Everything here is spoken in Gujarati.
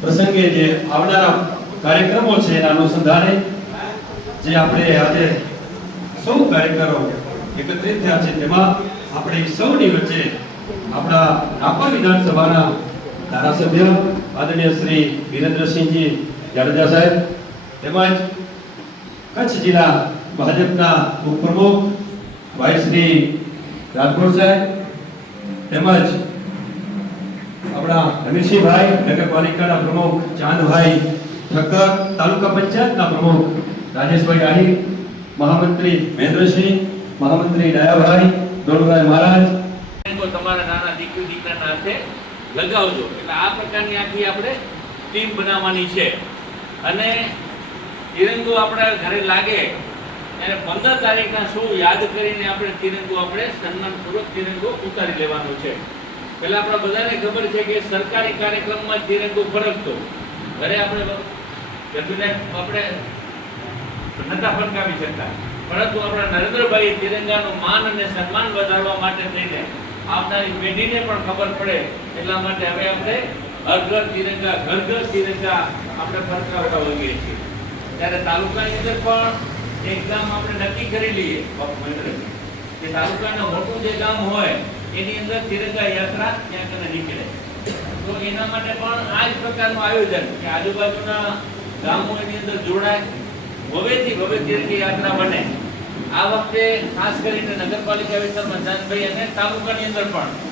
પ્રસંગે જે આવનારા કાર્યક્રમો છે એના અનુસંધાને જે આપણે આજે સૌ કાર્યકરો એકત્રિત થયા છે તેમાં આપણે સૌની વચ્ચે આપણા રાપર વિધાનસભાના ધારાસભ્ય આદરણીય શ્રી વિરેન્દ્રસિંહજી જાડેજા સાહેબ તેમજ કચ્છ જિલ્લા ભાજપના ઉપપ્રમુખ ભાઈ શ્રી રાજગોર સાહેબ તેમજ આપણા રમેશભાઈ નગરપાલિકાના પ્રમુખ ચાંદભાઈ ઠક્કર, તાલુકા પંચાયતના પ્રમુખ રાજેશભાઈ આહિર, મહામંત્રી મહેન્દ્રસિંહ, મહામંત્રી ડાયાભાઈ દોલભાઈ મહારાજ, તમારા નાના દીકરી દીકરાના હાથે લગાવજો. એટલે આ પ્રકારની આખી આપણે ટીમ બનાવવાની છે અને તિરંગો આપણા ઘરે લાગે ત્યારે 15 તારીખના શું યાદ કરીને આપણે તિરંગો આપણે સન્માનપૂર્વક તિરંગો ઉતારી લેવાનો છે. પેલા આપણા બધાને ખબર છે કે સરકારી કાર્યક્રમમાં તિરંગો ફરકતો, ઘરે આપણે નતા ફરકાવી શકતા, પરંતુ આપણા નરેન્દ્રભાઈ તિરંગાનું માન અને સન્માન વધારવા માટે થઈને આવનારી પેઢીને પણ ખબર પડે એટલા માટે હવે આપણે હર ઘર તિરંગા ઘર ઘર તિરંગા આપણે ફરકાવતા હોઈએ છીએ. ત્યારે તાલુકાની અંદર પણ એક ગામ આપણે નક્કી કરી લઈએ કે તાલુકાનું મોટું જે ગામ હોય એની અંદર તિરંગા યાત્રા ત્યાં કને નીકળે. તો એના માટે પણ આ જ પ્રકારનું આયોજન કે આજુબાજુના ગામો એની અંદર જોડાય, ભવ્યથી ભવ્ય તિરંગી યાત્રા બને. આ વખતે ખાસ કરીને નગરપાલિકા વિસ્તારમાં જાનભાઈ અને તાલુકાની અંદર પણ